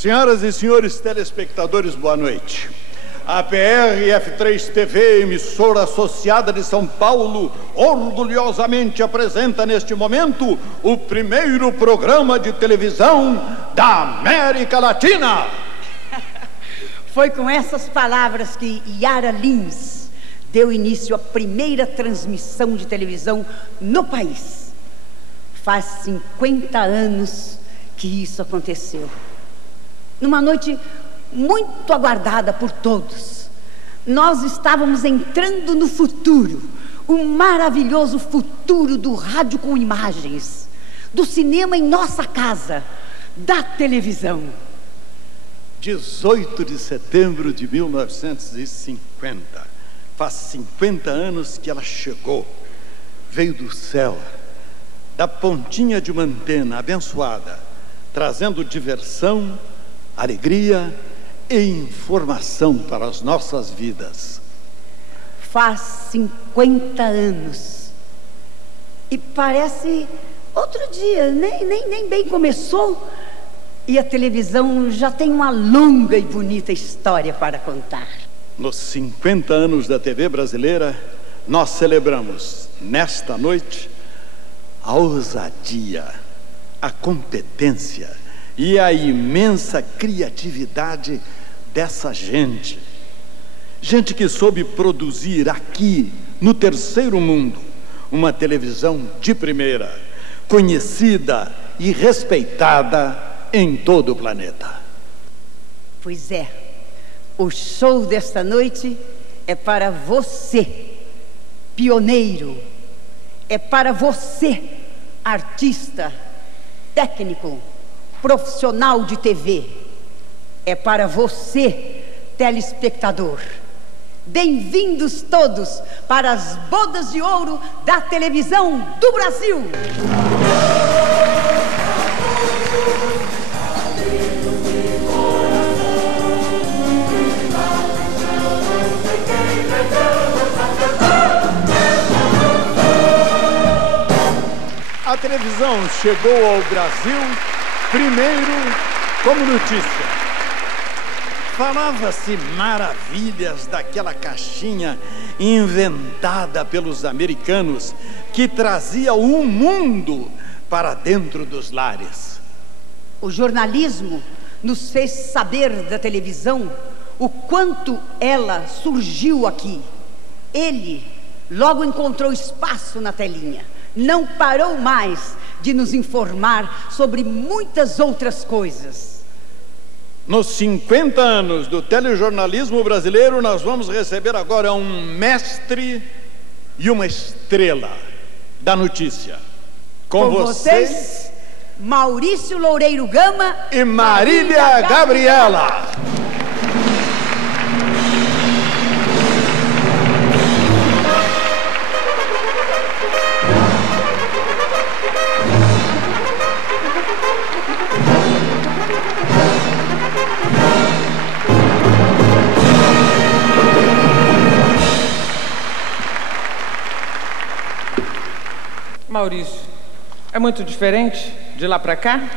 Senhoras e senhores telespectadores, boa noite. A PRF3 TV, emissora associada de São Paulo, orgulhosamente apresenta neste momento o primeiro programa de televisão da América Latina. Foi com essas palavras que Yara Lins deu início à primeira transmissão de televisão no país. Faz 50 anos que isso aconteceu. Numa noite muito aguardada por todos, nós estávamos entrando no futuro, o maravilhoso futuro do rádio com imagens, do cinema em nossa casa, da televisão. 18 de setembro de 1950, faz 50 anos que ela chegou, veio do céu, da pontinha de uma antena abençoada, trazendo diversão, alegria e informação para as nossas vidas. Faz 50 anos e parece outro dia, nem bem começou e a televisão já tem uma longa e bonita história para contar. Nos 50 anos da TV brasileira, nós celebramos nesta noite a ousadia, a competência e a imensa criatividade dessa gente que soube produzir aqui no terceiro mundo uma televisão de primeira, conhecida e respeitada em todo o planeta. Pois é, o show desta noite é para você, pioneiro, é para você, artista, técnico, profissional de TV, é para você, telespectador. Bem-vindos todos para as bodas de ouro da televisão do Brasil. A televisão chegou ao Brasil primeiro como notícia. Falava-se maravilhas daquela caixinha inventada pelos americanos que trazia o mundo para dentro dos lares. O jornalismo nos fez saber da televisão o quanto ela surgiu aqui. Ele logo encontrou espaço na telinha, não parou mais de nos informar sobre muitas outras coisas. Nos 50 anos do telejornalismo brasileiro, nós vamos receber agora um mestre e uma estrela da notícia. Com vocês, Maurício Loureiro Gama e Marília Gabriela. Maurício, é muito diferente de lá para cá?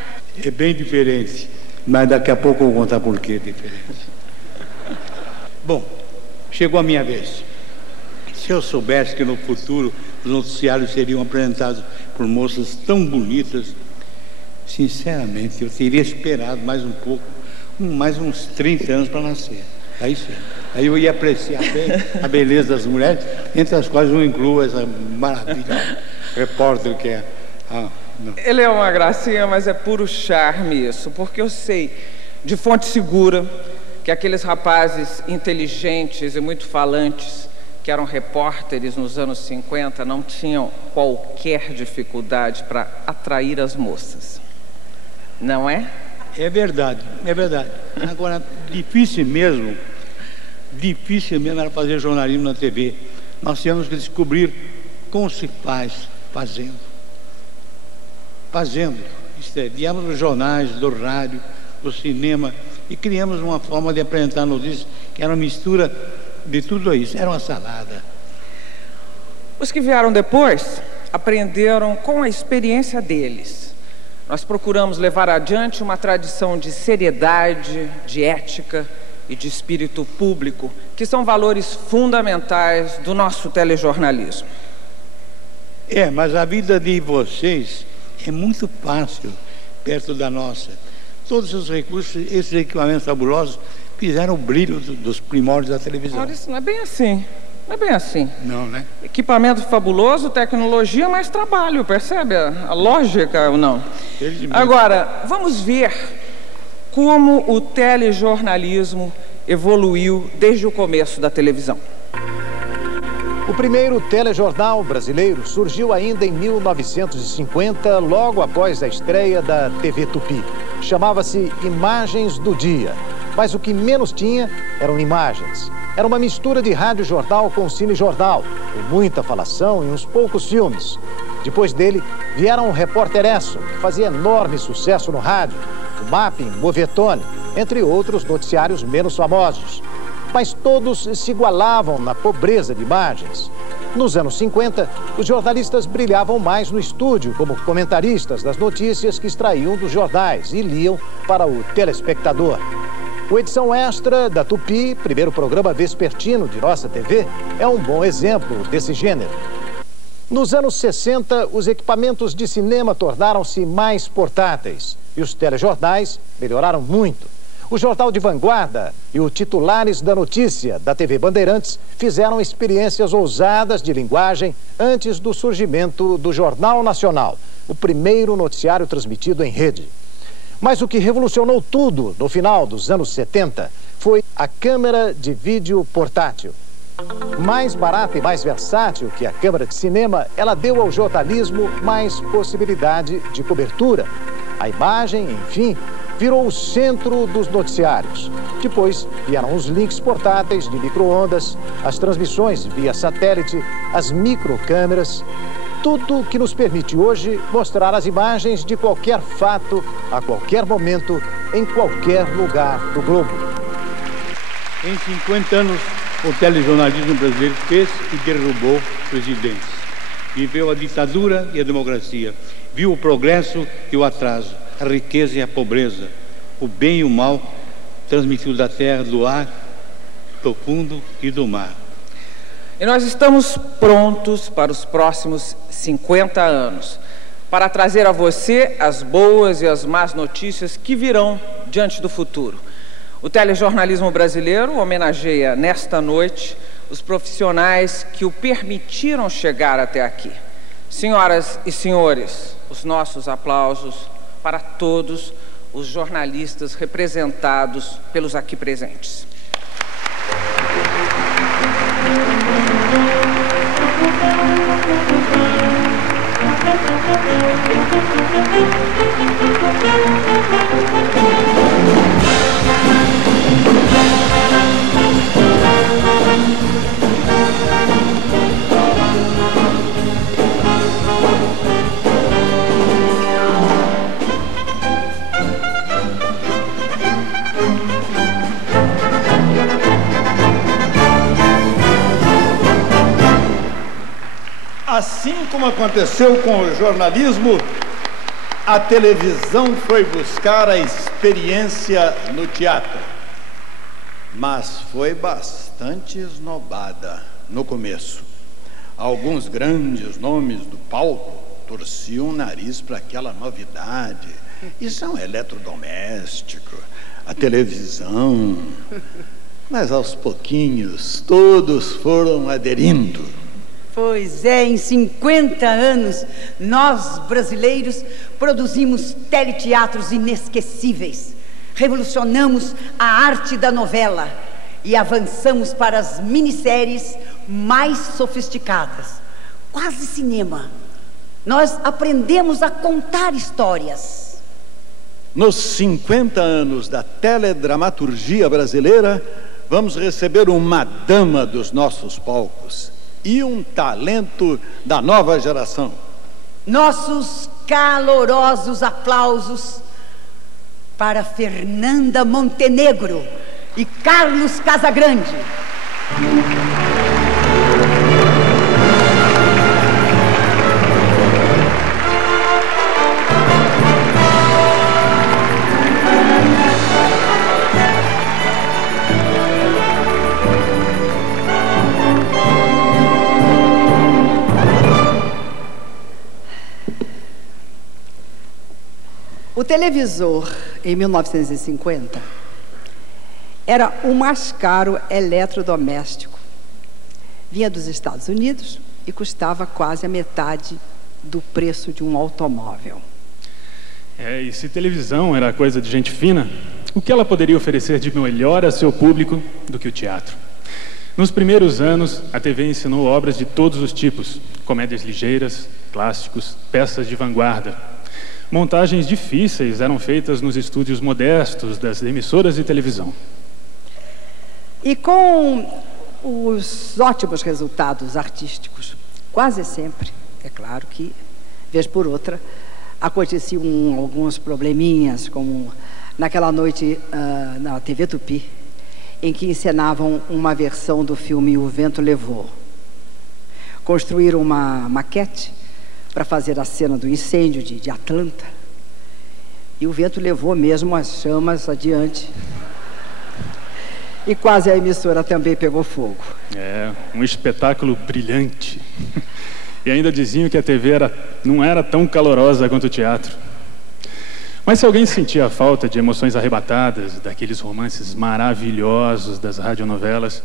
É bem diferente, mas daqui a pouco eu vou contar por que é diferente. Bom, chegou a minha vez. Se eu soubesse que no futuro os noticiários seriam apresentados por moças tão bonitas, sinceramente eu teria esperado mais um pouco, mais uns 30 anos para nascer. Aí sim. Aí eu ia apreciar bem a beleza das mulheres, entre as quais eu incluo essa maravilha repórter que é Ele é uma gracinha, mas é puro charme isso, porque eu sei de fonte segura que aqueles rapazes inteligentes e muito falantes que eram repórteres nos anos 50 não tinham qualquer dificuldade para atrair as moças, não é? É verdade, é verdade. Agora, difícil mesmo era fazer jornalismo na TV. Nós tínhamos que descobrir como se faz fazendo. Isto é, viemos dos jornais, do rádio, do cinema e criamos uma forma de apresentar notícias que era uma mistura de tudo isso, era uma salada. Os que vieram depois aprenderam com a experiência deles. Nós procuramos levar adiante uma tradição de seriedade, de ética e de espírito público, que são valores fundamentais do nosso telejornalismo. Mas a vida de vocês é muito fácil perto da nossa. Todos os recursos, esses equipamentos fabulosos, fizeram o brilho dos primórdios da televisão. Olha, isso não é bem assim. Não é bem assim. Não, né? Equipamento fabuloso, tecnologia, mais trabalho, percebe a lógica ou não? Agora, vamos ver como o telejornalismo evoluiu desde o começo da televisão. O primeiro telejornal brasileiro surgiu ainda em 1950, logo após a estreia da TV Tupi. Chamava-se Imagens do Dia, mas o que menos tinha eram imagens. Era uma mistura de rádio-jornal com cine-jornal, com muita falação e uns poucos filmes. Depois dele, vieram o Repórter Esso, que fazia enorme sucesso no rádio, o Mapping, Bovetone, entre outros noticiários menos famosos. Mas todos se igualavam na pobreza de imagens. Nos anos 50, os jornalistas brilhavam mais no estúdio como comentaristas das notícias que extraíam dos jornais e liam para o telespectador. O Edição Extra da Tupi, primeiro programa vespertino de nossa TV, é um bom exemplo desse gênero. Nos anos 60, os equipamentos de cinema tornaram-se mais portáteis e os telejornais melhoraram muito. O Jornal de Vanguarda e o Titulares da Notícia, da TV Bandeirantes, fizeram experiências ousadas de linguagem antes do surgimento do Jornal Nacional, o primeiro noticiário transmitido em rede. Mas o que revolucionou tudo no final dos anos 70 foi a câmera de vídeo portátil. Mais barata e mais versátil que a câmera de cinema, ela deu ao jornalismo mais possibilidade de cobertura. A imagem, enfim, virou o centro dos noticiários. Depois vieram os links portáteis de micro-ondas, as transmissões via satélite, as microcâmeras, tudo que nos permite hoje mostrar as imagens de qualquer fato, a qualquer momento, em qualquer lugar do globo. Em 50 anos, o telejornalismo brasileiro fez e derrubou presidentes. Viveu a ditadura e a democracia. Viu o progresso e o atraso, a riqueza e a pobreza, o bem e o mal, transmitido da terra, do ar, do fundo e do mar. E nós estamos prontos para os próximos 50 anos, para trazer a você as boas e as más notícias que virão diante do futuro. O telejornalismo brasileiro homenageia nesta noite os profissionais que o permitiram chegar até aqui. Senhoras e senhores, os nossos aplausos para todos os jornalistas representados pelos aqui presentes. Assim como aconteceu com o jornalismo, a televisão foi buscar a experiência no teatro. Mas foi bastante esnobada no começo. Alguns grandes nomes do palco torciam o nariz para aquela novidade. Isso é um eletrodoméstico, a televisão. Mas aos pouquinhos todos foram aderindo. Pois é, em 50 anos, nós brasileiros produzimos teleteatros inesquecíveis, revolucionamos a arte da novela e avançamos para as minisséries mais sofisticadas, quase cinema. Nós aprendemos a contar histórias. Nos 50 anos da teledramaturgia brasileira, vamos receber uma dama dos nossos palcos e um talento da nova geração. Nossos calorosos aplausos para Fernanda Montenegro e Carlos Casagrande. O televisor, em 1950, era o mais caro eletrodoméstico. Vinha dos Estados Unidos e custava quase a metade do preço de um automóvel. E se televisão era coisa de gente fina, o que ela poderia oferecer de melhor a seu público do que o teatro? Nos primeiros anos, a TV ensinou obras de todos os tipos, comédias ligeiras, clássicos, peças de vanguarda. Montagens difíceis eram feitas nos estúdios modestos das emissoras de televisão. E com os ótimos resultados artísticos, quase sempre, é claro que, vez por outra, aconteciam alguns probleminhas, como naquela noite na TV Tupi, em que encenavam uma versão do filme O Vento Levou. Construíram uma maquete para fazer a cena do incêndio de Atlanta. E o vento levou mesmo as chamas adiante. E quase a emissora também pegou fogo. Um espetáculo brilhante. E ainda diziam que a TV não era tão calorosa quanto o teatro. Mas se alguém sentia a falta de emoções arrebatadas, daqueles romances maravilhosos das radionovelas,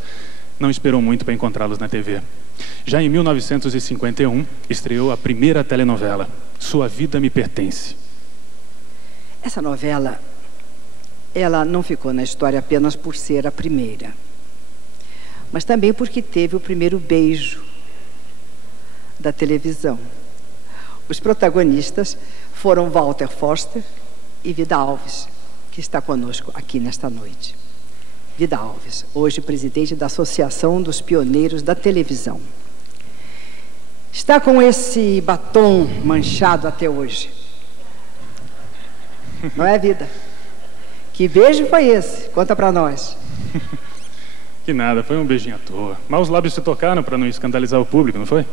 não esperou muito para encontrá-los na TV. Já em 1951, estreou a primeira telenovela, Sua Vida Me Pertence. Essa novela, ela não ficou na história apenas por ser a primeira, mas também porque teve o primeiro beijo da televisão. Os protagonistas foram Walter Foster e Vida Alves, que está conosco aqui nesta noite. Vida Alves, hoje presidente da Associação dos Pioneiros da Televisão. Está com esse batom manchado até hoje. Não é, Vida? Que beijo foi esse? Conta pra nós. Que nada, foi um beijinho à toa. Mas os lábios se tocaram para não escandalizar o público, não foi?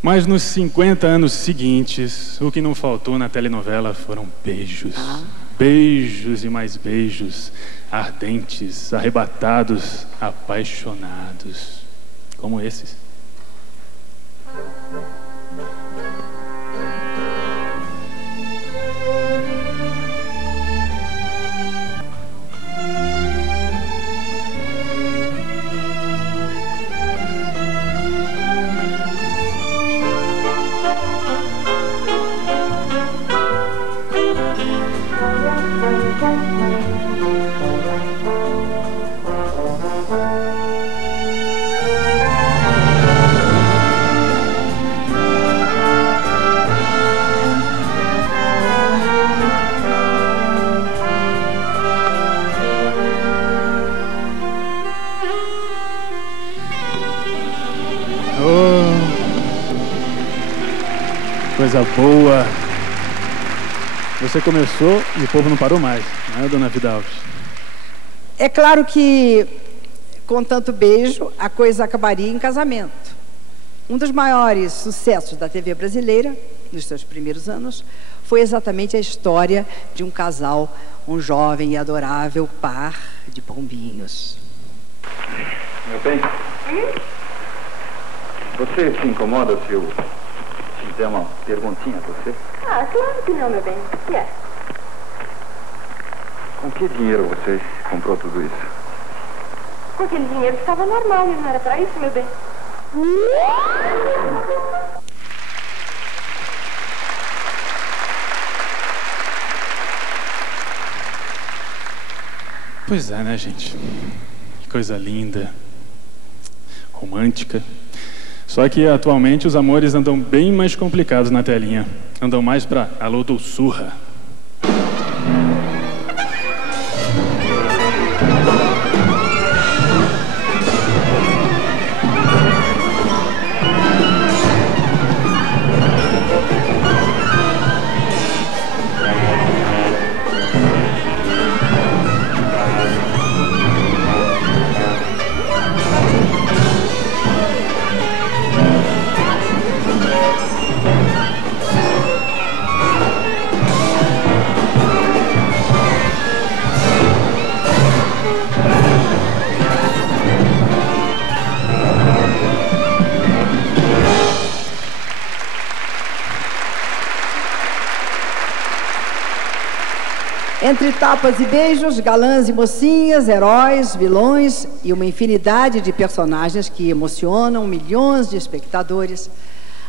Mas nos 50 anos seguintes, o que não faltou na telenovela foram beijos. Beijos e mais beijos, ardentes, arrebatados, apaixonados, como esses. coisa boa. Você começou e o povo não parou mais, não é, dona Vida Alves? É claro que, com tanto beijo, a coisa acabaria em casamento. Um dos maiores sucessos da TV brasileira, nos seus primeiros anos, foi exatamente a história de um casal, um jovem e adorável par de pombinhos. Meu bem, você se incomoda se eu fizer uma perguntinha a você? Ah, claro que não, meu bem. O que é? Com que dinheiro você comprou tudo isso? Com aquele dinheiro que estava normal, e não era para isso, meu bem. Pois é, né, gente? Que coisa linda, romântica. Só que atualmente os amores andam bem mais complicados na telinha. Andam mais pra alô doçurra. Entre tapas e beijos, galãs e mocinhas, heróis, vilões e uma infinidade de personagens que emocionam milhões de espectadores,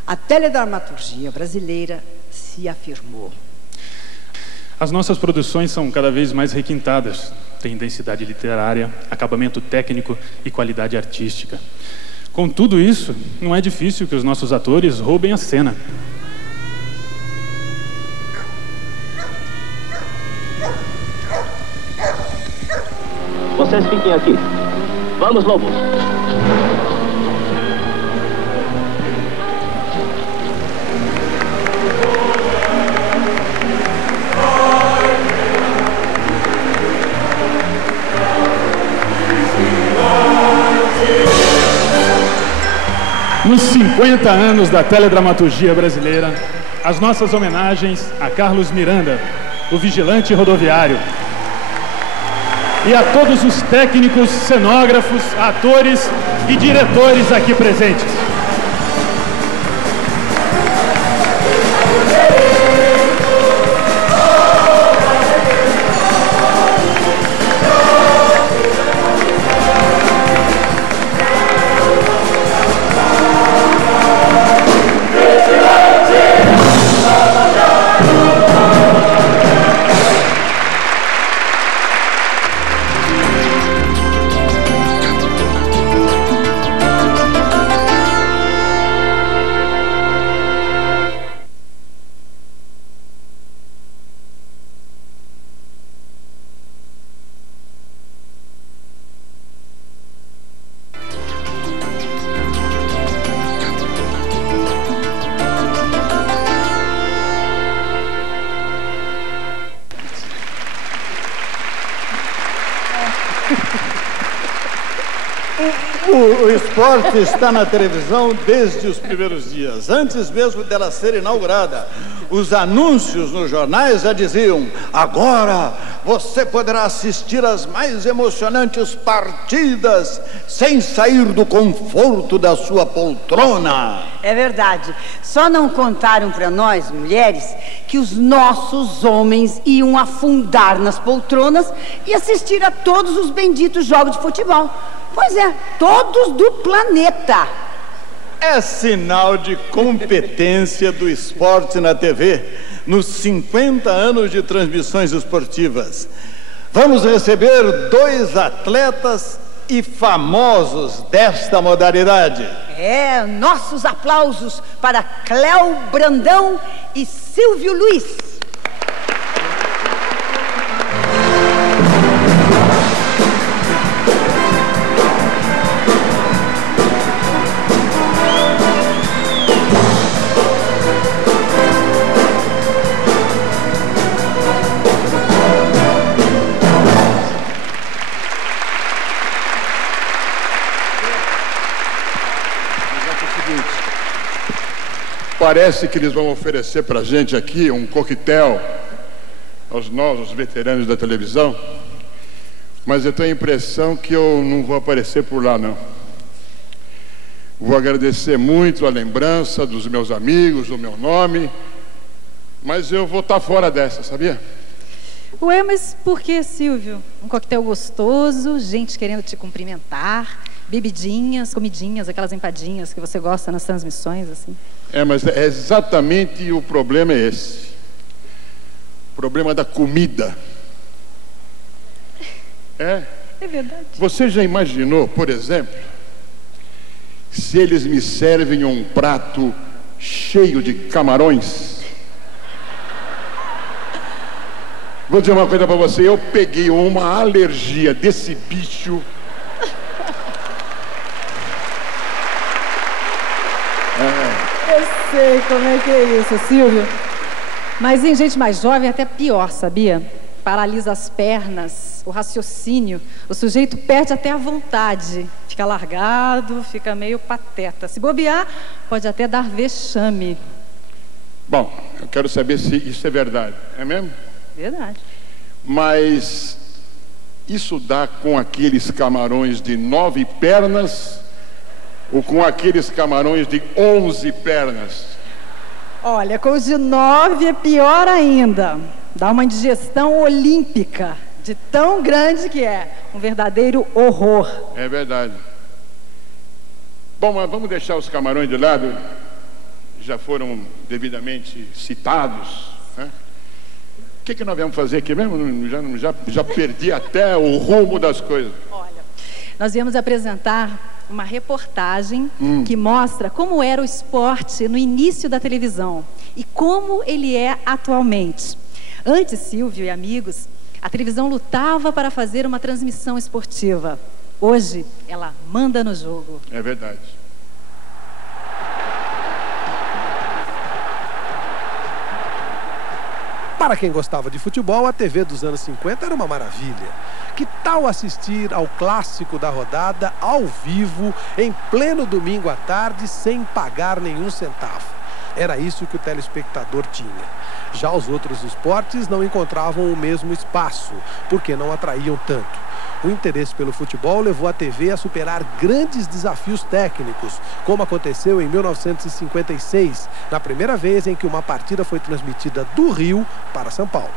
a teledramaturgia brasileira se afirmou. As nossas produções são cada vez mais requintadas. Têm densidade literária, acabamento técnico e qualidade artística. Com tudo isso, não é difícil que os nossos atores roubem a cena. Vocês fiquem aqui. Vamos, Lobo. Nos 50 anos da teledramaturgia brasileira, as nossas homenagens a Carlos Miranda, o vigilante rodoviário, e a todos os técnicos, cenógrafos, atores e diretores aqui presentes. O esporte está na televisão desde os primeiros dias, antes mesmo dela ser inaugurada. Os anúncios nos jornais já diziam: agora você poderá assistir às mais emocionantes partidas sem sair do conforto da sua poltrona. É verdade. Só não contaram para nós, mulheres, que os nossos homens iam afundar nas poltronas e assistir a todos os benditos jogos de futebol. Pois é, todos do planeta. É sinal de competência do esporte na TV nos 50 anos de transmissões esportivas. Vamos receber 2 atletas e famosos desta modalidade. É, nossos aplausos para Cléo Brandão e Silvio Luiz. parece que eles vão oferecer para a gente aqui um coquetel aos novos veteranos da televisão, mas eu tenho a impressão que eu não vou aparecer por lá, não. Vou agradecer muito a lembrança dos meus amigos, o meu nome, mas eu vou estar fora dessa, sabia? Ué, mas por que, Silvio? Um coquetel gostoso, gente querendo te cumprimentar, bebidinhas, comidinhas, aquelas empadinhas que você gosta nas transmissões, assim. Mas é exatamente o problema é esse. O problema da comida. É verdade. Você já imaginou, por exemplo, se eles me servem um prato cheio de camarões? Vou dizer uma coisa para você, eu peguei uma alergia desse bicho. Eu sei como é que é isso, Silvio. Mas em gente mais jovem é até pior, sabia? Paralisa as pernas, o raciocínio, o sujeito perde até a vontade, fica largado, fica meio pateta. Se bobear, pode até dar vexame. Bom, eu quero saber se isso é verdade, é mesmo? Verdade. Mas isso dá com aqueles camarões de 9 pernas ou com aqueles camarões de 11 pernas? Olha, com os de 9 é pior ainda. Dá uma indigestão olímpica, de tão grande que é. Um verdadeiro horror. É verdade. Bom, mas vamos deixar os camarões de lado. Já foram devidamente citados, né? O que nós viemos fazer aqui mesmo? Já perdi até o rumo das coisas. Olha, nós viemos apresentar uma reportagem que mostra como era o esporte no início da televisão e como ele é atualmente. Antes, Silvio e amigos, a televisão lutava para fazer uma transmissão esportiva. Hoje, ela manda no jogo. É verdade. Para quem gostava de futebol, a TV dos anos 50 era uma maravilha. Que tal assistir ao clássico da rodada ao vivo, em pleno domingo à tarde, sem pagar nenhum centavo? Era isso que o telespectador tinha. Já os outros esportes não encontravam o mesmo espaço, porque não atraíam tanto. O interesse pelo futebol levou a TV a superar grandes desafios técnicos, como aconteceu em 1956, na primeira vez em que uma partida foi transmitida do Rio para São Paulo.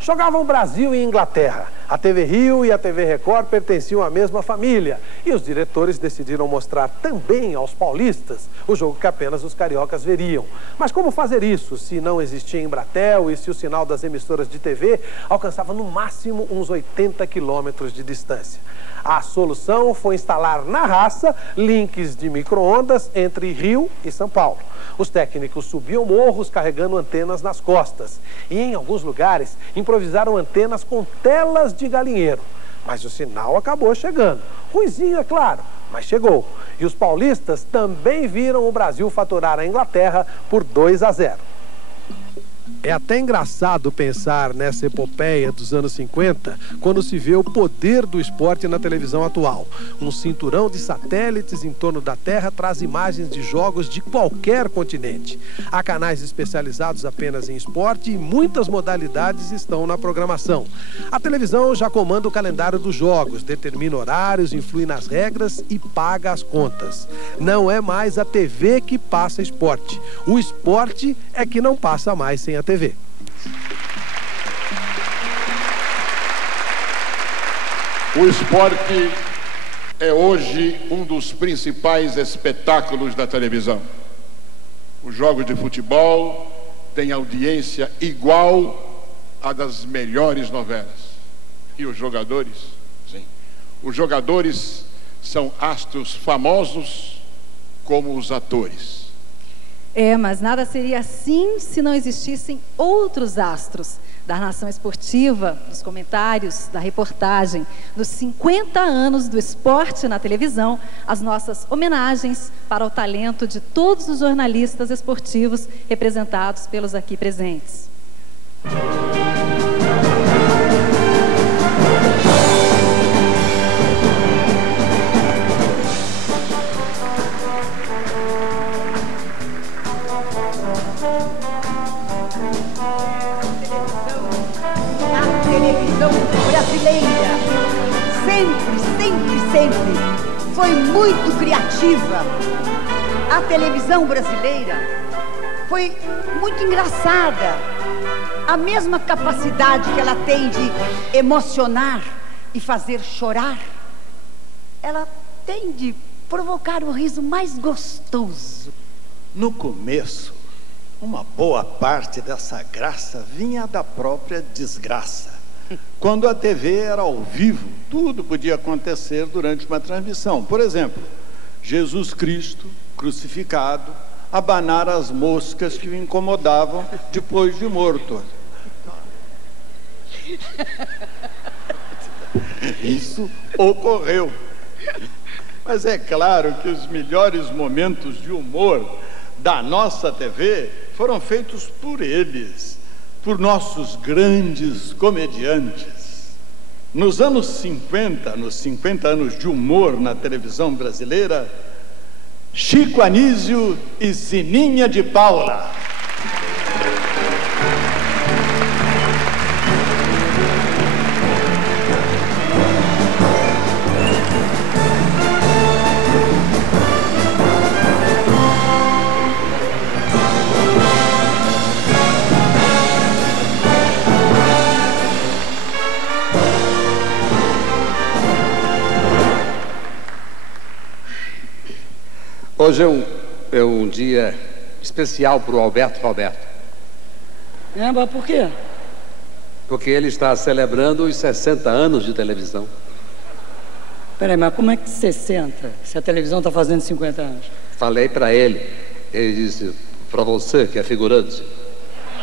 Jogavam Brasil e Inglaterra. A TV Rio e a TV Record pertenciam à mesma família. E os diretores decidiram mostrar também aos paulistas o jogo que apenas os cariocas veriam. Mas como fazer isso se não existia Embratel e se o sinal das emissoras de TV alcançava no máximo uns 80 quilômetros de distância? A solução foi instalar na raça links de micro-ondas entre Rio e São Paulo. Os técnicos subiam morros carregando antenas nas costas. E em alguns lugares improvisaram antenas com telas de galinheiro. Mas o sinal acabou chegando. Ruizinho, é claro, mas chegou. E os paulistas também viram o Brasil faturar a Inglaterra por 2-0. É até engraçado pensar nessa epopeia dos anos 50, quando se vê o poder do esporte na televisão atual. Um cinturão de satélites em torno da Terra traz imagens de jogos de qualquer continente. Há canais especializados apenas em esporte e muitas modalidades estão na programação. A televisão já comanda o calendário dos jogos, determina horários, influi nas regras e paga as contas. Não é mais a TV que passa esporte. O esporte é que não passa mais sem a TV. O esporte é hoje um dos principais espetáculos da televisão. Os jogos de futebol têm audiência igual à das melhores novelas. E os jogadores? Sim. Os jogadores são astros famosos como os atores. Mas nada seria assim se não existissem outros astros da narração esportiva, dos comentários, da reportagem. Nos 50 anos do esporte na televisão, as nossas homenagens para o talento de todos os jornalistas esportivos representados pelos aqui presentes. sempre foi muito criativa. A televisão brasileira foi muito engraçada. A mesma capacidade que ela tem de emocionar e fazer chorar, ela tem de provocar o riso mais gostoso. No começo, uma boa parte dessa graça vinha da própria desgraça. Quando a TV era ao vivo, tudo podia acontecer durante uma transmissão. Por exemplo, Jesus Cristo crucificado, abanar as moscas que o incomodavam depois de morto. Isso ocorreu. Mas é claro que os melhores momentos de humor da nossa TV foram feitos por eles, por nossos grandes comediantes. Nos anos 50, nos 50 anos de humor na televisão brasileira, Chico Anísio e Sininha de Paula. Hoje é um dia especial para o Alberto Roberto. Mas por quê? Porque ele está celebrando os 60 anos de televisão. Peraí, mas como é que 60? Se a televisão está fazendo 50 anos? Falei para ele disse, para você que é figurante,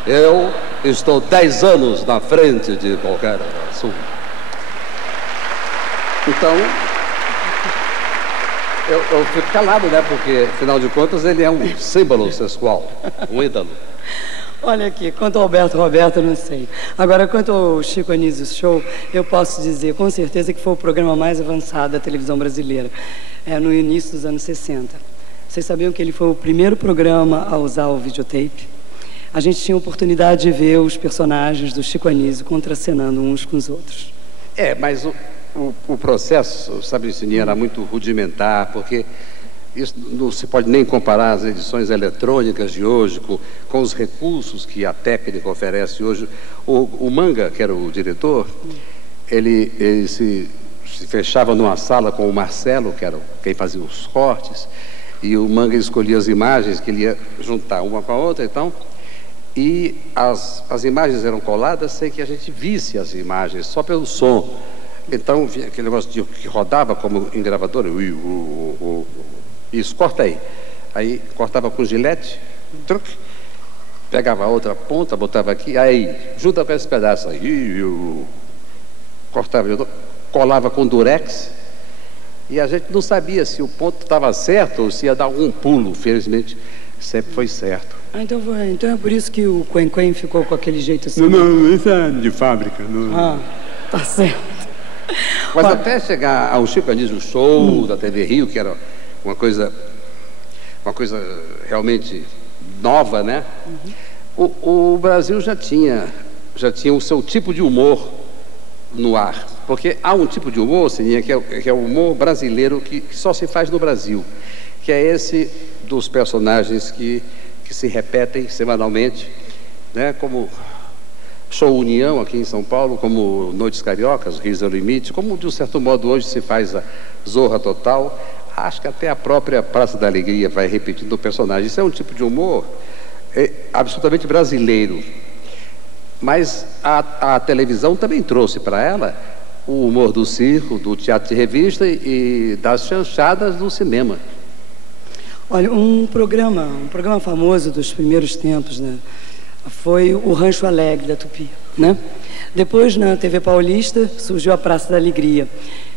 eu estou 10 anos na frente de qualquer assunto. Então, eu fico calado, né? Porque, afinal de contas, ele é um símbolo sexual, um ídolo. Olha aqui, quanto ao Alberto Roberto, eu não sei. Agora, quanto ao Chico Anísio Show, eu posso dizer com certeza que foi o programa mais avançado da televisão brasileira, no início dos anos 60. Vocês sabiam que ele foi o primeiro programa a usar o videotape? A gente tinha a oportunidade de ver os personagens do Chico Anísio contracenando uns com os outros. Mas o processo, sabe, Sininha, era muito rudimentar, porque isso não se pode nem comparar as edições eletrônicas de hoje com os recursos que a técnica oferece hoje. O Manga, que era o diretor, ele se fechava numa sala com o Marcelo, que era quem fazia os cortes, e o Manga escolhia as imagens que ele ia juntar uma com a outra, então, e as imagens eram coladas sem que a gente visse as imagens, só pelo som. Então, vinha aquele negócio que rodava como em gravadora, isso, corta aí. Aí cortava com gilete, pegava a outra ponta, botava aqui, aí junta com esse pedaço aí, cortava, colava com durex, e a gente não sabia se o ponto estava certo ou se ia dar algum pulo. Felizmente, sempre foi certo. Então é por isso que o Quen ficou com aquele jeito assim? Não, isso é de fábrica. Não. Tá certo. Mas até chegar ao Chico Anísio Show da TV Rio, que era uma coisa realmente nova, né? O Brasil já tinha o seu tipo de humor no ar. Porque há um tipo de humor, Sininha, que é o humor brasileiro que só se faz no Brasil, que é esse dos personagens que se repetem semanalmente, né? Como Show União aqui em São Paulo, como Noites Cariocas, Riso ao Limite, como de um certo modo hoje se faz a Zorra Total. Acho que até a própria Praça da Alegria vai repetindo o personagem. Isso é um tipo de humor absolutamente brasileiro. Mas a televisão também trouxe para ela o humor do circo, do teatro de revista e das chanchadas do cinema. Olha, um programa famoso dos primeiros tempos, né, foi o Rancho Alegre da Tupi, né? Depois, na TV Paulista, surgiu a Praça da Alegria,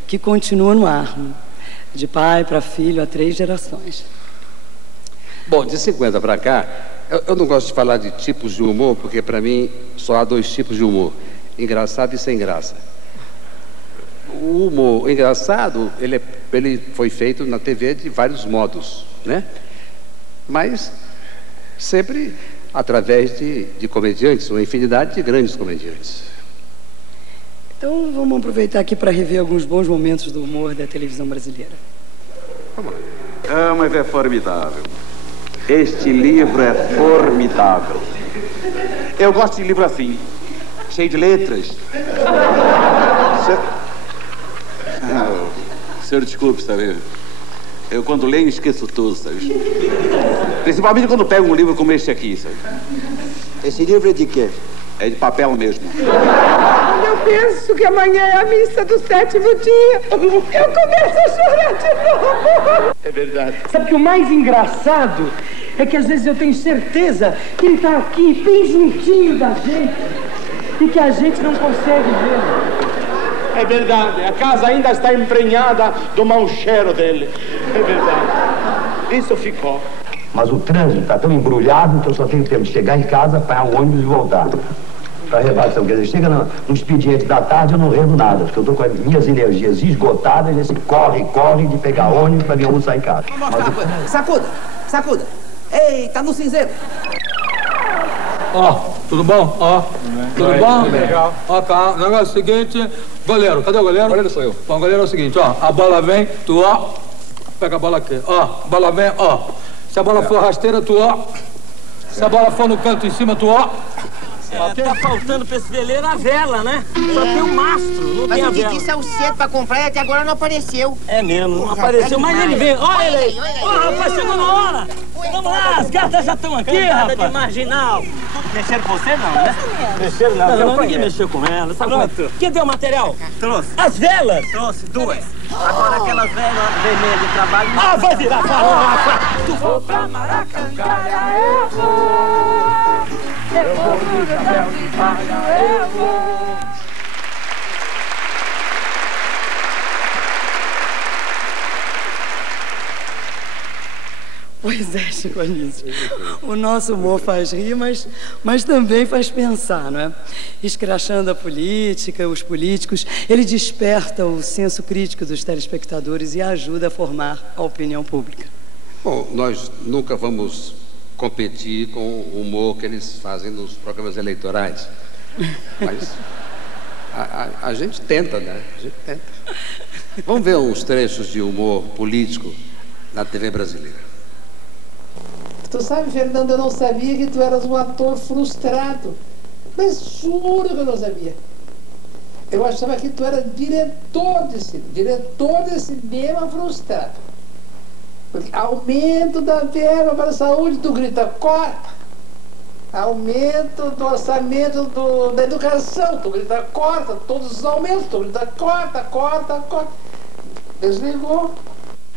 que continua no ar, né? De pai para filho, há 3 gerações. Bom, de 50 para cá, eu não gosto de falar de tipos de humor, porque para mim só há 2 tipos de humor, engraçado e sem graça. O humor engraçado, ele foi feito na TV de vários modos, né? Mas sempre através de comediantes, uma infinidade de grandes comediantes. Então vamos aproveitar aqui para rever alguns bons momentos do humor da televisão brasileira. Vamos lá. Ah, mas é formidável. Este livro é formidável. Eu gosto de livro assim, cheio de letras. Senhor, desculpe, sabe? Eu, quando leio, esqueço tudo, sabe? Principalmente quando pego um livro como este aqui, sabe? Esse livro é de quê? É de papel mesmo. Quando eu penso que amanhã é a missa do 7º dia, eu começo a chorar de novo. É verdade. Sabe que o mais engraçado é que às vezes eu tenho certeza que ele está aqui bem juntinho da gente e que a gente não consegue vê-lo. É verdade, a casa ainda está emprenhada do mau cheiro dele. É verdade. Isso ficou. Mas o trânsito está tão embrulhado que eu só tenho tempo de chegar em casa, pegar o ônibus e voltar. Para a repartição. Quer dizer, chega no expediente da tarde, eu não rendo nada, porque eu estou com as minhas energias esgotadas nesse corre de pegar ônibus para vir almoçar em casa. Vamos mostrar uma coisa. Sacuda. Eita, no cinzeiro. Ó, tudo bom? Ó, tudo bom? Legal. Ó, tá, o negócio é o seguinte, goleiro, cadê o goleiro? O goleiro sou eu. Bom, o goleiro é o seguinte, ó, a bola vem, tu, ó, pega a bola aqui, ó, a bola vem, ó. Se a bola for rasteira, tu, ó. Se a bola for no canto em cima, tu, ó. Tá faltando pra esse veleiro a vela, né? Só tem o mastro, não tem a vela. Mas o que saiu cedo pra comprar e até agora não apareceu. É mesmo, não apareceu, mas ele vem. Olha ele aí. Ó, rapaz, chegou na hora. Vamos lá, as cartas já estão aqui, rapaz. De marginal. Mexeram com você, não, né? Mexeram não, ninguém mexeu com ela. Pronto. Quem deu o material? Trouxe. As velas? Trouxe, 2. Agora aquelas velas vermelhas de trabalho... Ah, vai virar farofa! Tu for pra Maracangalha, eu vou. Eu vou no chapéu de palha, eu vou. Pois é, Chico Anísio. O nosso humor faz rir, mas também faz pensar, não é? Escrachando a política, os políticos, ele desperta o senso crítico dos telespectadores e ajuda a formar a opinião pública. Bom, nós nunca vamos competir com o humor que eles fazem nos programas eleitorais. Mas a gente tenta, né? A gente tenta. Vamos ver uns trechos de humor político na TV brasileira. Tu sabe, Fernando, eu não sabia que tu eras um ator frustrado. Mas juro que eu não sabia. Eu achava que tu era diretor de cinema frustrado. Porque aumento da verba para a saúde, tu grita, corta. Aumento do orçamento da educação, tu grita, corta. Todos os aumentos, tu grita, corta. Desligou.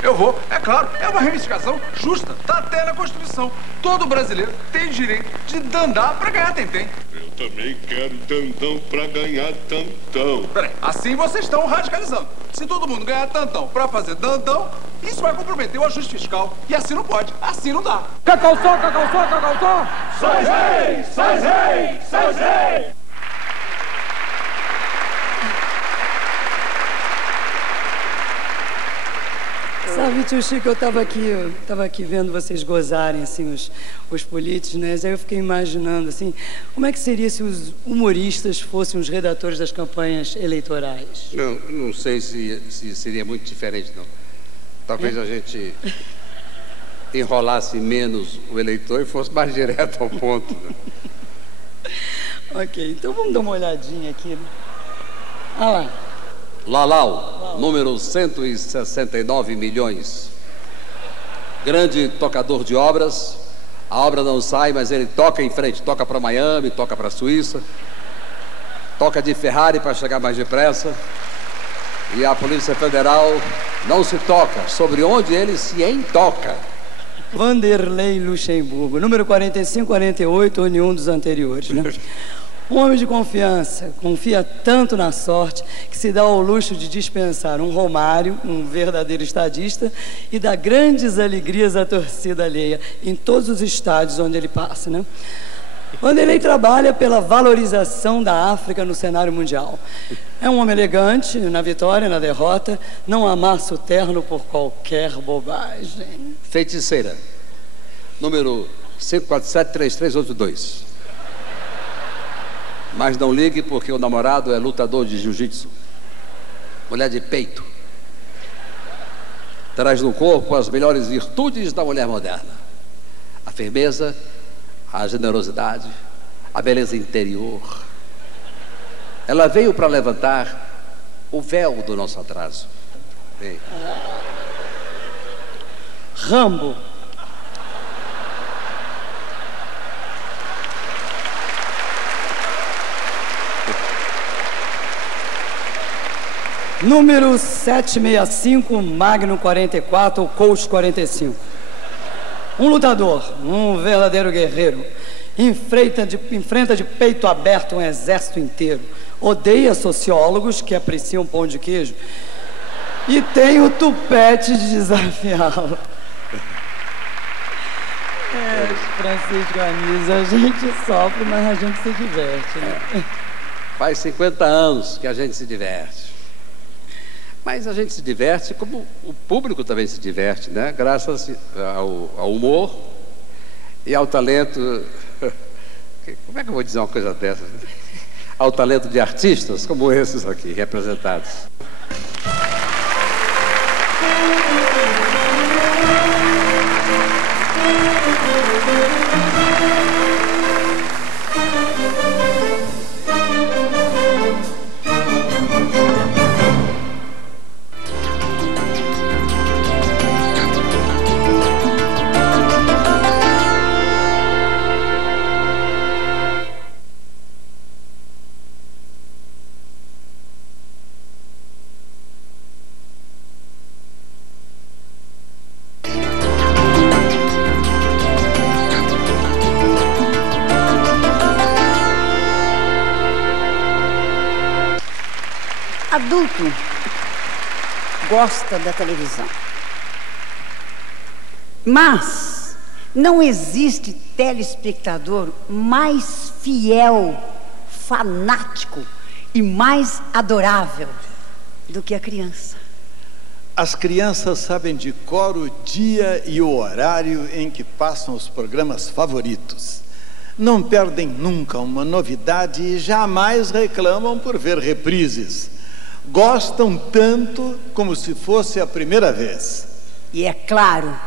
Eu vou, é claro, é uma reivindicação justa, tá até na Constituição. Todo brasileiro tem direito de dandar pra ganhar tem-tem. Eu também quero tantão pra ganhar tantão. Peraí, assim vocês estão radicalizando. Se todo mundo ganhar tantão pra fazer dandão, isso vai comprometer o ajuste fiscal. E assim não pode, assim não dá. Cacau só! Sois rei! Sabe, tio Chico, eu estava aqui vendo vocês gozarem, assim, os políticos, né? Aí eu fiquei imaginando, assim, como é que seria se os humoristas fossem os redatores das campanhas eleitorais? Não sei se seria muito diferente, não. Talvez a gente enrolasse menos o eleitor e fosse mais direto ao ponto. Né? Ok, então vamos dar uma olhadinha aqui. Né? Ah lá. Lalau, número 169 milhões. Grande tocador de obras. A obra não sai, mas ele toca em frente. Toca para Miami, toca para a Suíça. Toca de Ferrari para chegar mais depressa. E a Polícia Federal não se toca sobre onde ele se entoca. Vanderlei Luxemburgo, número 4548, ou nenhum dos anteriores, né? Um homem de confiança, confia tanto na sorte que se dá ao luxo de dispensar um Romário, um verdadeiro estadista, e dá grandes alegrias à torcida alheia em todos os estádios onde ele passa, né? Vanderlei trabalha pela valorização da África no cenário mundial. É um homem elegante, na vitória, na derrota, não amassa o terno por qualquer bobagem. Feiticeira, número 5473382. Mas não ligue, porque o namorado é lutador de jiu-jitsu. Mulher de peito. Traz no corpo as melhores virtudes da mulher moderna: a firmeza, a generosidade, a beleza interior. Ela veio para levantar o véu do nosso atraso. Vem. Rambo. Número 765, Magnum 44, Colt 45. Um lutador, um verdadeiro guerreiro. Enfrenta de peito aberto um exército inteiro. Odeia sociólogos que apreciam pão de queijo. E tem o tupete de desafiá-lo. Francisco Anísio, a gente sofre, mas a gente se diverte, né? Faz 50 anos que a gente se diverte. Mas a gente se diverte como o público também se diverte, né? Graças ao humor e ao talento... Como é que eu vou dizer uma coisa dessa? Ao talento de artistas como esses aqui, representados. Adulto gosta da televisão, mas não existe telespectador mais fiel, fanático e mais adorável do que a criança. As crianças sabem de cor o dia e o horário em que passam os programas favoritos. Não perdem nunca uma novidade e jamais reclamam por ver reprises. Gostam tanto como se fosse a primeira vez. E é claro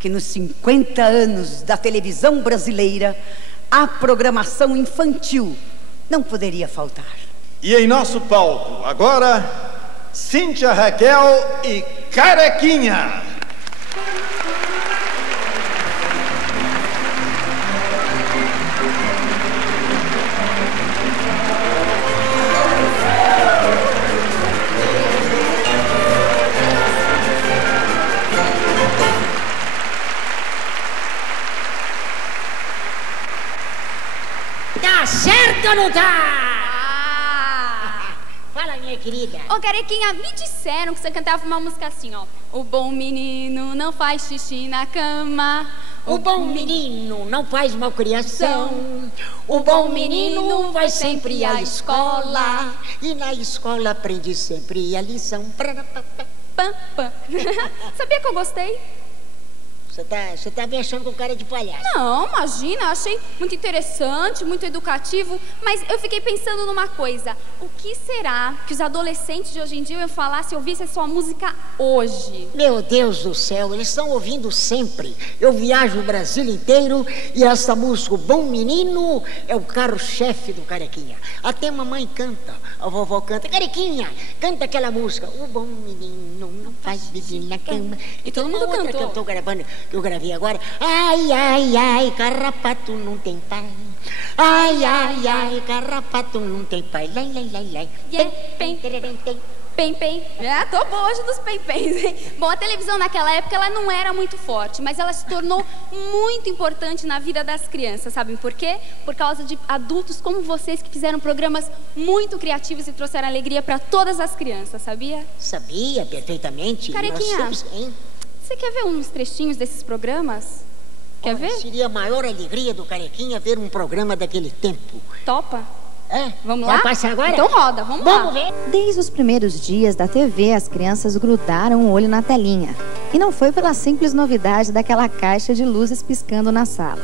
que nos 50 anos da televisão brasileira, a programação infantil não poderia faltar. E em nosso palco, agora, Cíntia Raquel e Carequinha. Tá certo ou não tá? Fala, minha querida. Ô, Carequinha, me disseram que você cantava uma música assim, ó. O bom menino não faz xixi na cama. O bom menino não faz malcriação. O bom menino vai sempre à escola. E na escola aprende sempre a lição. Pam, pam. Sabia que eu gostei? Você tá me achando com cara de palhaço. Não, imagina, achei muito interessante, muito educativo, mas eu fiquei pensando numa coisa. O que será que os adolescentes de hoje em dia iam falar se ouvissem a sua música hoje? Meu Deus do céu, eles estão ouvindo sempre. Eu viajo o Brasil inteiro e essa música, O Bom Menino, é o carro-chefe do Carequinha. Até mamãe canta, a vovó canta. Carequinha, canta aquela música. O bom menino não faz bebê na cama. E todo mundo cantou. cantou. Que eu tô gravando, que eu gravei agora. Ai, ai, ai, carrapato não tem pai. Ai, ai, ai, carrapato não tem pai. Lai, lai, lai, lai. Yeah, pem, pem, pem. É, tô boa hoje dos pem-pens, hein? Bom, a televisão naquela época, ela não era muito forte, mas ela se tornou muito importante na vida das crianças, sabem por quê? Por causa de adultos como vocês que fizeram programas muito criativos e trouxeram alegria para todas as crianças, sabia? Sabia perfeitamente. Carequinha, você quer ver uns trechinhos desses programas? Quer ver? Seria a maior alegria do Carequinha ver um programa daquele tempo. Topa? É? Vamos Vai lá? passar agora? Então roda, vamos lá. Ver. Desde os primeiros dias da TV, as crianças grudaram o olho na telinha. E não foi pela simples novidade daquela caixa de luzes piscando na sala.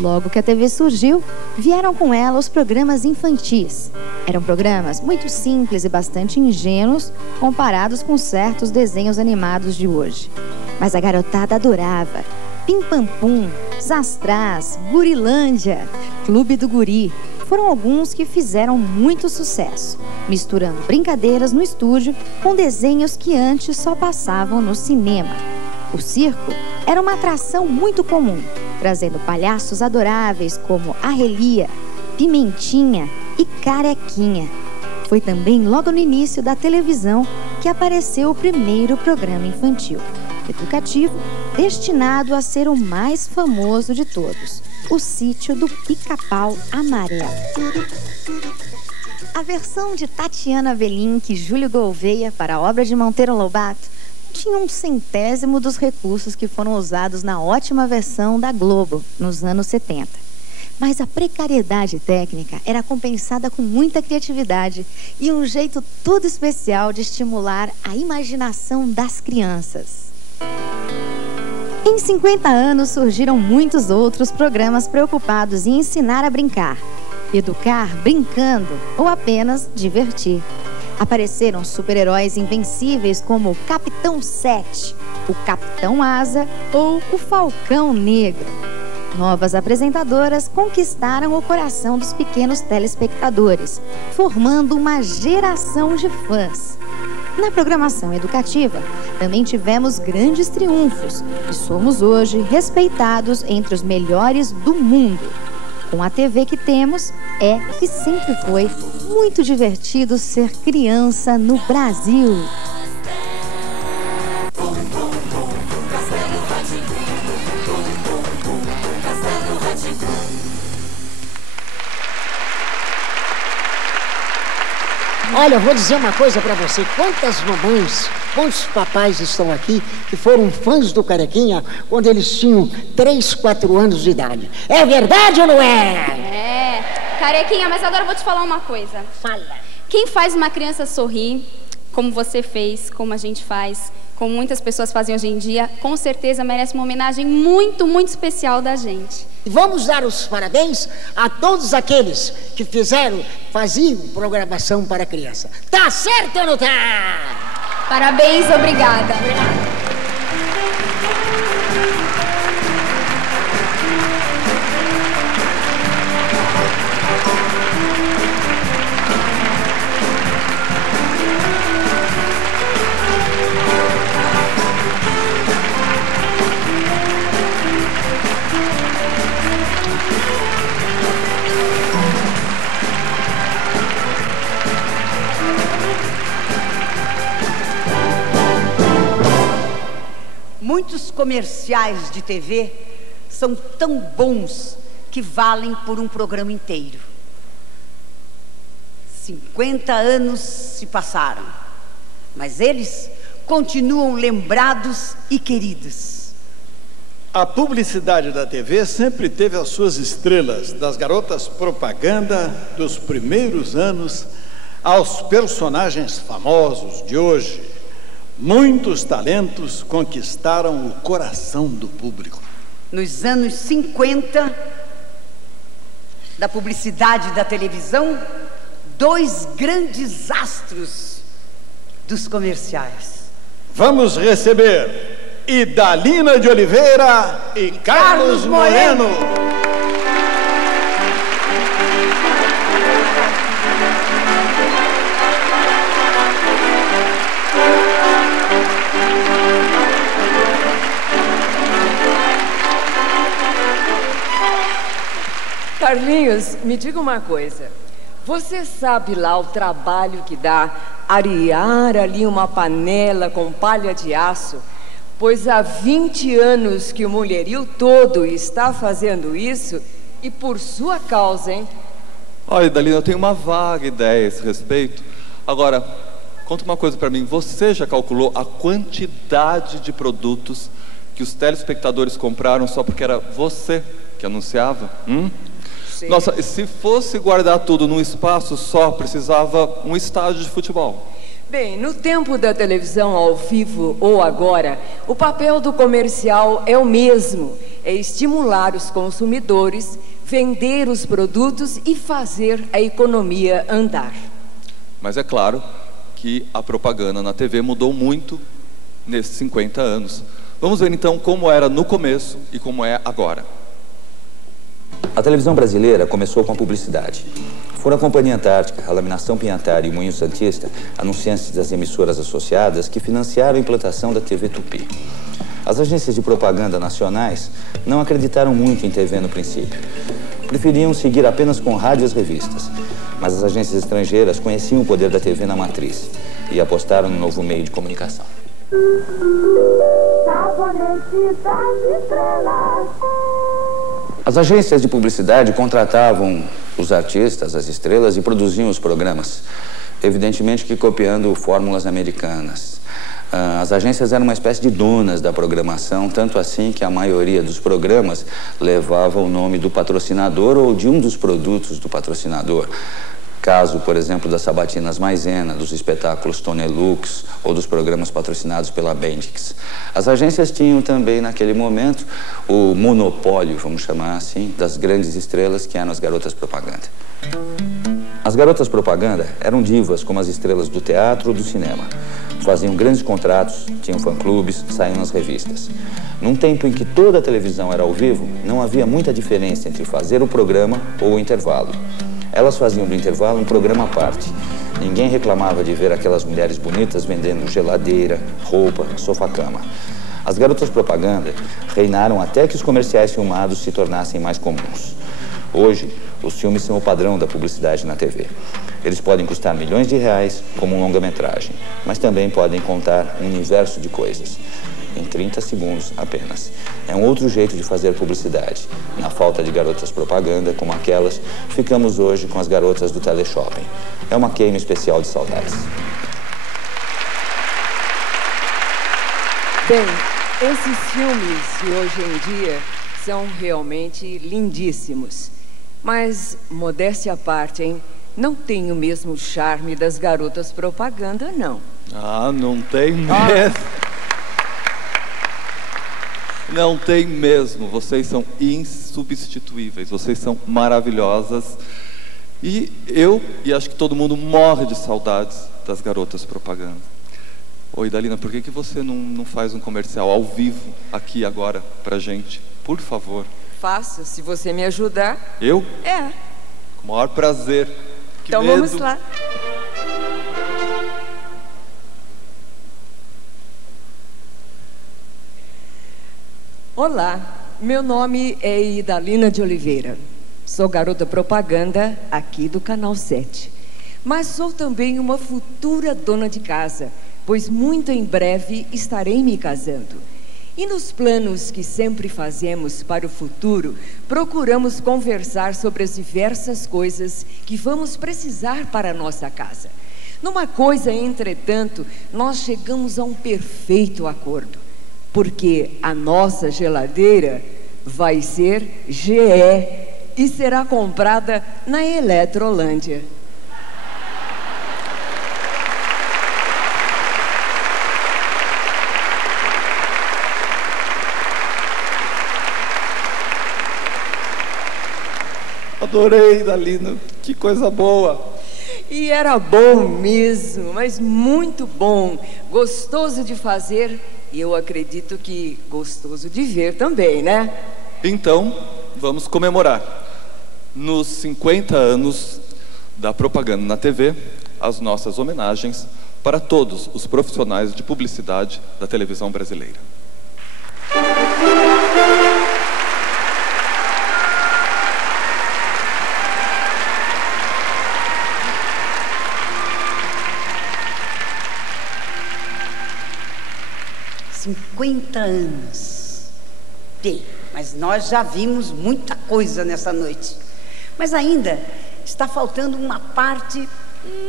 Logo que a TV surgiu, vieram com ela os programas infantis. Eram programas muito simples e bastante ingênuos comparados com certos desenhos animados de hoje. Mas a garotada adorava. Pim Pam Pum, Zastrás, Gurilândia, Clube do Guri. Foram alguns que fizeram muito sucesso, misturando brincadeiras no estúdio com desenhos que antes só passavam no cinema. O circo era uma atração muito comum, trazendo palhaços adoráveis como Arrelia, Pimentinha e Carequinha. Foi também logo no início da televisão que apareceu o primeiro programa infantil, educativo, destinado a ser o mais famoso de todos, O Sítio do Pica-Pau Amarelo. A versão de Tatiana Belink e Júlio Gouveia para a obra de Monteiro Lobato tinha 1/100º dos recursos que foram usados na ótima versão da Globo, nos anos 70. Mas a precariedade técnica era compensada com muita criatividade e um jeito todo especial de estimular a imaginação das crianças. Em 50 anos surgiram muitos outros programas preocupados em ensinar a brincar, educar brincando ou apenas divertir. Apareceram super-heróis invencíveis como o Capitão 7, o Capitão Asa ou o Falcão Negro. Novas apresentadoras conquistaram o coração dos pequenos telespectadores, formando uma geração de fãs. Na programação educativa, também tivemos grandes triunfos e somos hoje respeitados entre os melhores do mundo. Com a TV que temos, é e sempre foi muito divertido ser criança no Brasil. Olha, eu vou dizer uma coisa pra você. Quantas mamães, quantos papais estão aqui que foram fãs do Carequinha quando eles tinham 3, 4 anos de idade? É verdade ou não é? É, Carequinha, mas agora eu vou te falar uma coisa. Fala. Quem faz uma criança sorrir, como você fez, como a gente faz, como muitas pessoas fazem hoje em dia, com certeza merece uma homenagem muito, muito especial da gente. Vamos dar os parabéns a todos aqueles que faziam programação para criança. Tá certo ou não tá? Parabéns, obrigada. Muitos comerciais de TV são tão bons que valem por um programa inteiro. 50 anos se passaram, mas eles continuam lembrados e queridos. A publicidade da TV sempre teve as suas estrelas, das garotas propaganda dos primeiros anos aos personagens famosos de hoje. Muitos talentos conquistaram o coração do público. Nos anos 50, da publicidade da televisão, 2 grandes astros dos comerciais. Vamos receber Idalina de Oliveira e Carlos Moreno. Carlinhos, me diga uma coisa. Você sabe lá o trabalho que dá arear ali uma panela com palha de aço? Pois há 20 anos que o mulherio todo está fazendo isso e por sua causa, hein? Olha, Dalina, eu tenho uma vaga ideia a esse respeito. Agora, conta uma coisa pra mim. Você já calculou a quantidade de produtos que os telespectadores compraram só porque era você que anunciava? Nossa, se fosse guardar tudo num espaço só, precisava um estádio de futebol. Bem, no tempo da televisão ao vivo ou agora, o papel do comercial é o mesmo. é estimular os consumidores, vender os produtos e fazer a economia andar. Mas é claro que a propaganda na TV mudou muito nesses 50 anos. Vamos ver então como era no começo e como é agora. A televisão brasileira começou com a publicidade. Foram a Companhia Antártica, a Laminação Pinhatari e o Moinho Santista, anunciantes das emissoras associadas, que financiaram a implantação da TV Tupi. As agências de propaganda nacionais não acreditaram muito em TV no princípio. Preferiam seguir apenas com rádio e as revistas. Mas as agências estrangeiras conheciam o poder da TV na matriz e apostaram no novo meio de comunicação. As agências de publicidade contratavam os artistas, as estrelas, e produziam os programas, evidentemente que copiando fórmulas americanas. As agências eram uma espécie de donas da programação, tanto assim que a maioria dos programas levava o nome do patrocinador ou de um dos produtos do patrocinador. Caso, por exemplo, das sabatinas Maisena, dos espetáculos Tonelux ou dos programas patrocinados pela Bendix. As agências tinham também, naquele momento, o monopólio, vamos chamar assim, das grandes estrelas que eram as garotas propaganda. As garotas propaganda eram divas como as estrelas do teatro ou do cinema. Faziam grandes contratos, tinham fã-clubes, saíam nas revistas. Num tempo em que toda a televisão era ao vivo, não havia muita diferença entre fazer o programa ou o intervalo. Elas faziam do intervalo um programa à parte. Ninguém reclamava de ver aquelas mulheres bonitas vendendo geladeira, roupa, sofá-cama. As garotas propaganda reinaram até que os comerciais filmados se tornassem mais comuns. Hoje, os filmes são o padrão da publicidade na TV. Eles podem custar milhões de reais, como um longa-metragem, mas também podem contar um universo de coisas. Em 30 segundos apenas. É um outro jeito de fazer publicidade. Na falta de garotas propaganda, como aquelas, ficamos hoje com as garotas do teleshopping. É uma queima especial de saudades. Bem, esses filmes de hoje em dia são realmente lindíssimos. Mas, modéstia à parte, hein? Não tem o mesmo charme das garotas propaganda, não. Ah, não tem mesmo. Não tem mesmo. Vocês são insubstituíveis. Vocês são maravilhosas. E eu, e acho que todo mundo, morre de saudades das garotas propaganda. Oi, Dalina, por que você não faz um comercial ao vivo, aqui, agora, pra gente? Por favor. Faço, se você me ajudar. Eu? É. Com o maior prazer. Que então medo. Vamos lá. Olá, meu nome é Idalina de Oliveira. Sou garota propaganda aqui do Canal 7. Mas sou também uma futura dona de casa, pois muito em breve estarei me casando. E nos planos que sempre fazemos para o futuro, procuramos conversar sobre as diversas coisas que vamos precisar para a nossa casa. Numa coisa, entretanto, nós chegamos a um perfeito acordo. Porque a nossa geladeira vai ser GE e será comprada na Eletrolândia. Adorei, Dalina. Que coisa boa. E era bom mesmo, mas muito bom. Gostoso de fazer. E eu acredito que gostoso de ver também, né? Então, vamos comemorar. Nos 50 anos da propaganda na TV, as nossas homenagens para todos os profissionais de publicidade da televisão brasileira. anos. Bem, mas nós já vimos muita coisa nessa noite. Mas ainda está faltando uma parte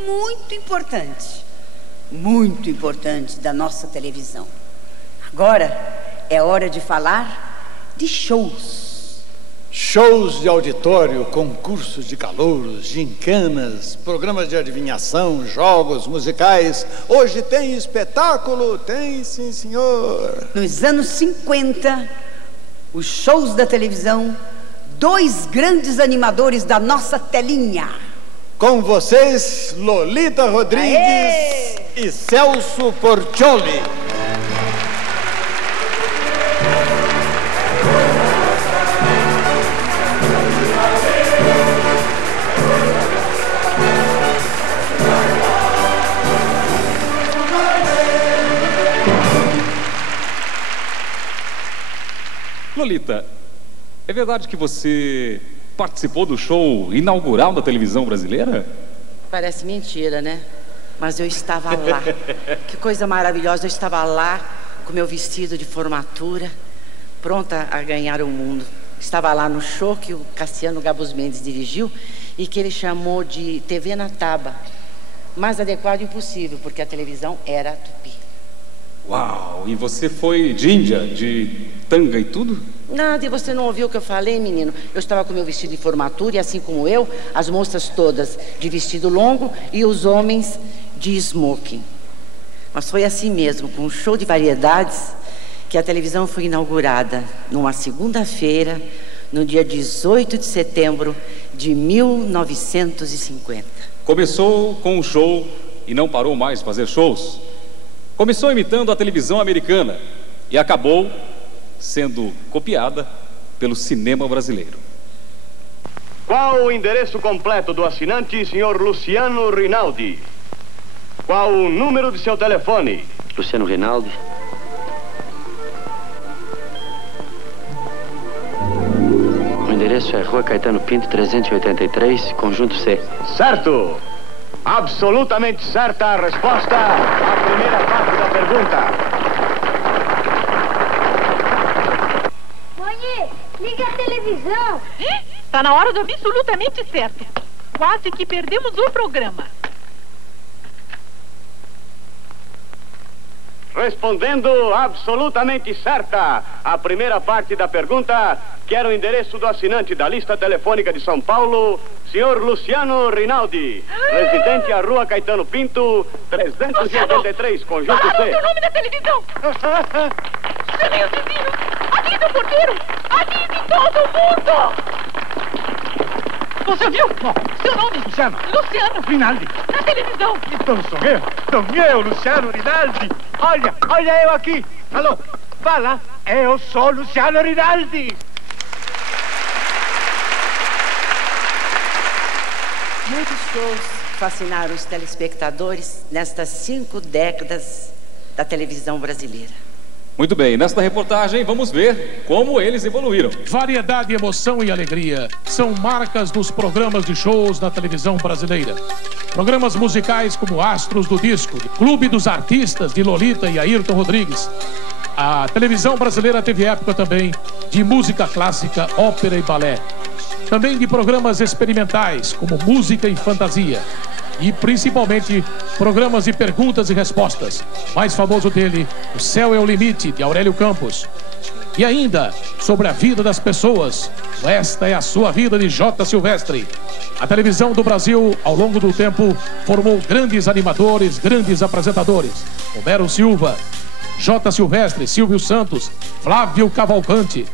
muito importante da nossa televisão. Agora é hora de falar de shows. Shows de auditório, concursos de calouros, gincanas, programas de adivinhação, jogos musicais. Hoje tem espetáculo? Tem, sim, senhor. Nos anos 50, os shows da televisão, dois grandes animadores da nossa telinha. Com vocês, Lolita Rodrigues e Celso Portioli. Lolita, é verdade que você participou do show inaugural da televisão brasileira? Parece mentira, né? Mas eu estava lá. Que coisa maravilhosa, eu estava lá com meu vestido de formatura, pronta a ganhar o mundo. Estava lá no show que o Cassiano Gabus Mendes dirigiu e que ele chamou de TV na Taba. Mais adequado impossível, porque a televisão era Tupi. Uau! E você foi de Índia, de tanga e tudo? Nada, e você não ouviu o que eu falei, menino? Eu estava com meu vestido de formatura e, assim como eu, as moças todas de vestido longo e os homens de smoking. Mas foi assim mesmo, com um show de variedades, que a televisão foi inaugurada numa segunda-feira, no dia 18 de setembro de 1950. Começou com um show e não parou mais de fazer shows. Começou imitando a televisão americana e acabou sendo copiada pelo cinema brasileiro. Qual o endereço completo do assinante, senhor Luciano Rinaldi? Qual o número de seu telefone? Luciano Rinaldi. O endereço é Rua Caetano Pinto, 383, Conjunto C. Certo! Absolutamente certa a resposta à primeira parte da pergunta. Liga a televisão. Está na hora do absolutamente certo. Quase que perdemos o programa. Respondendo absolutamente certa a primeira parte da pergunta, quero o endereço do assinante da lista telefônica de São Paulo, senhor Luciano Rinaldi, residente à Rua Caetano Pinto, 383, Conjunto C. Falaram o nome da televisão. Chamei o vizinho. Avise o porteiro. Avise todo mundo. Você ouviu? Seu nome? Luciano. Luciano. Rinaldi. Na televisão. Então sou eu, Luciano Rinaldi. Olha eu aqui. Alô, fala. Eu sou Luciano Rinaldi. Muitos shows fascinaram os telespectadores nestas 5 décadas da televisão brasileira. Muito bem, nesta reportagem vamos ver como eles evoluíram. Variedade, emoção e alegria são marcas dos programas de shows da televisão brasileira. Programas musicais como Astros do Disco, Clube dos Artistas de Lolita e Ayrton Rodrigues. A televisão brasileira teve época também de música clássica, ópera e balé. Também de programas experimentais como Música e Fantasia. E principalmente programas de perguntas e respostas. O mais famoso dele, O Céu é o Limite, de Aurélio Campos. E ainda sobre a vida das pessoas, Esta é a Sua Vida, de J. Silvestre. A televisão do Brasil, ao longo do tempo, formou grandes animadores, grandes apresentadores. Homero Silva, J. Silvestre, Silvio Santos, Flávio Cavalcante,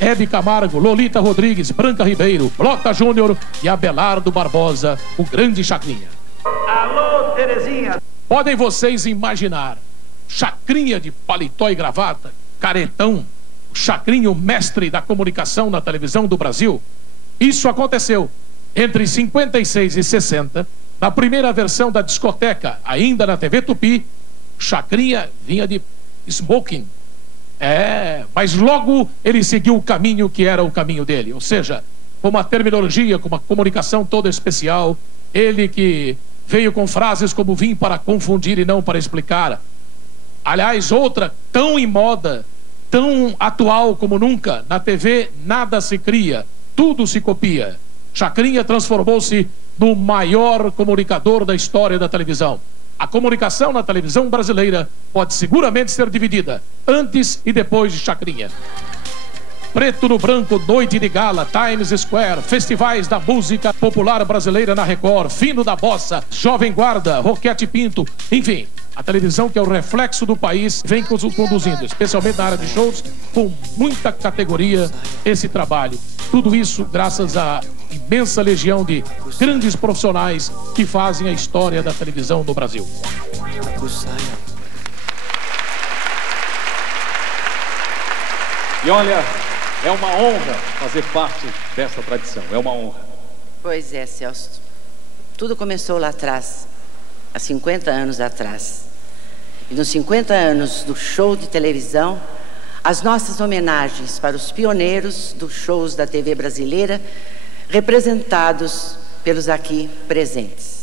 Hebe Camargo, Lolita Rodrigues, Branca Ribeiro, Blota Júnior e Abelardo Barbosa, o grande Chacrinha. Alô, Terezinha. Podem vocês imaginar Chacrinha de paletó e gravata, caretão, Chacrinha, o mestre da comunicação na televisão do Brasil? Isso aconteceu entre 56 e 60, na primeira versão da discoteca, ainda na TV Tupi. Chacrinha vinha de smoking. Mas logo ele seguiu o caminho que era o caminho dele, ou seja, com uma terminologia, com uma comunicação toda especial. Ele que veio com frases como "vim para confundir e não para explicar". Aliás, outra tão em moda, tão atual como nunca: na TV nada se cria, tudo se copia. Chacrinha transformou-se no maior comunicador da história da televisão. A comunicação na televisão brasileira pode seguramente ser dividida antes e depois de Chacrinha. Preto no Branco, Noite de Gala, Times Square, festivais da música popular brasileira na Record, Fino da Bossa, Jovem Guarda, Roquete Pinto, enfim, a A televisão, que é o reflexo do país, vem conduzindo, especialmente na área de shows, com muita categoria, esse trabalho. Tudo isso graças à imensa legião de grandes profissionais que fazem a história da televisão no Brasil. E olha, é uma honra fazer parte dessa tradição, é uma honra. Pois é, Celso. Tudo começou lá atrás, há 50 anos atrás. E nos 50 anos do show de televisão, as nossas homenagens para os pioneiros dos shows da TV brasileira, representados pelos aqui presentes.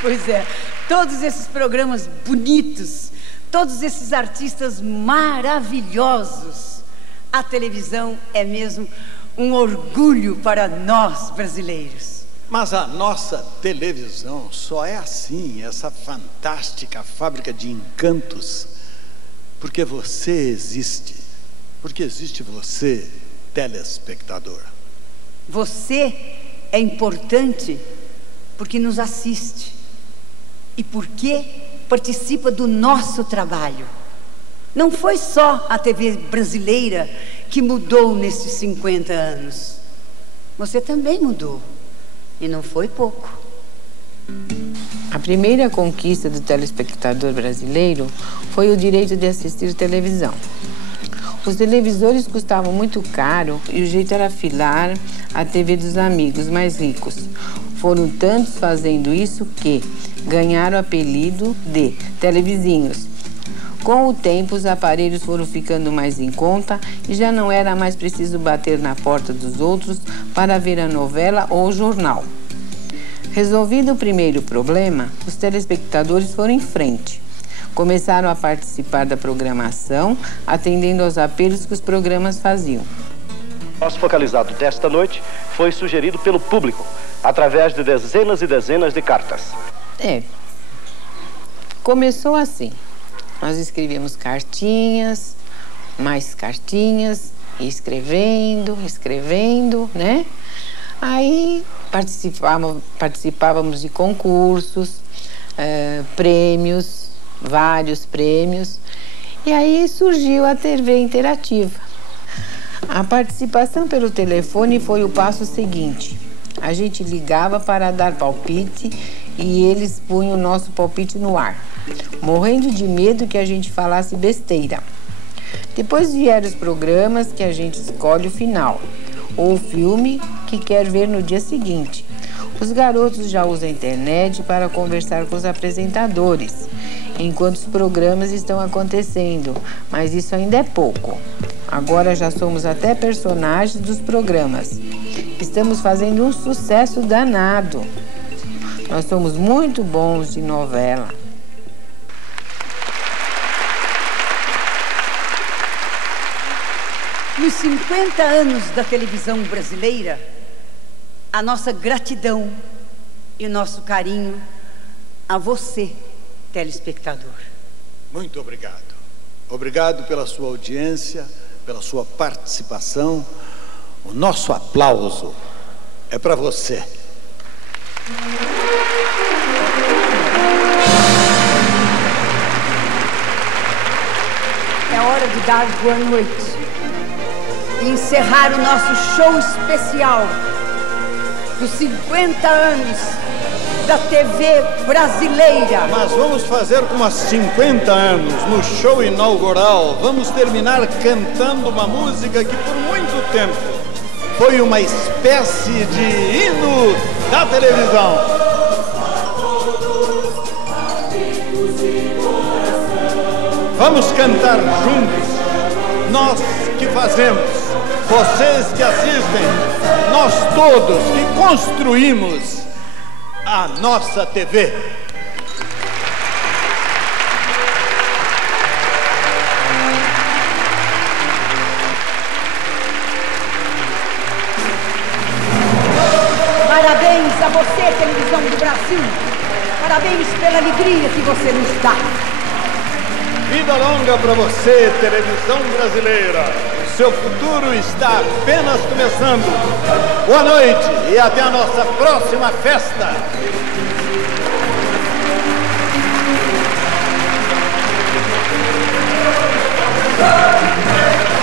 Pois é, todos esses programas bonitos, todos esses artistas maravilhosos, a televisão é mesmo um orgulho para nós brasileiros. Mas a nossa televisão só é assim, essa fantástica fábrica de encantos, porque você existe, porque existe você, telespectador. Você é importante porque nos assiste e porque participa do nosso trabalho. Não foi só a TV brasileira que mudou nesses 50 anos. Você também mudou, e não foi pouco. A primeira conquista do telespectador brasileiro foi o direito de assistir televisão. Os televisores custavam muito caro e o jeito era filar a TV dos amigos mais ricos. Foram tantos fazendo isso que ganharam o apelido de televizinhos. Com o tempo, os aparelhos foram ficando mais em conta e já não era mais preciso bater na porta dos outros para ver a novela ou o jornal. Resolvido o primeiro problema, os telespectadores foram em frente. Começaram a participar da programação, atendendo aos apelos que os programas faziam. Nosso focalizado desta noite foi sugerido pelo público, através de dezenas e dezenas de cartas. Começou assim. Nós escrevíamos cartinhas, mais cartinhas, e escrevendo, né? Aí participávamos de concursos, prêmios, vários prêmios. E aí surgiu a TV interativa. A participação pelo telefone foi o passo seguinte. A gente ligava para dar palpite e eles punham o nosso palpite no ar, morrendo de medo que a gente falasse besteira. Depois vieram os programas que a gente escolhe o final, ou o filme que quer ver no dia seguinte. Os garotos já usam a internet para conversar com os apresentadores, enquanto os programas estão acontecendo, mas isso ainda é pouco. Agora já somos até personagens dos programas. Estamos fazendo um sucesso danado. Nós somos muito bons de novela. Nos 50 anos da televisão brasileira, a nossa gratidão e o nosso carinho a você, telespectador. Muito obrigado. Obrigado pela sua audiência, pela sua participação. O nosso aplauso é para você. É hora de dar boa noite e encerrar o nosso show especial dos 50 anos da TV brasileira. Mas vamos fazer como há 50 anos, no show inaugural. Vamos terminar cantando uma música que por muito tempo foi uma espécie de hino da televisão. Vamos cantar juntos, nós que fazemos, vocês que assistem, nós todos que construímos a nossa TV. Parabéns a você, televisão do Brasil. Brasil. Parabéns pela alegria que você nos dá. Vida longa para você, televisão brasileira. O seu futuro está apenas começando. Boa noite e até a nossa próxima festa. Hey!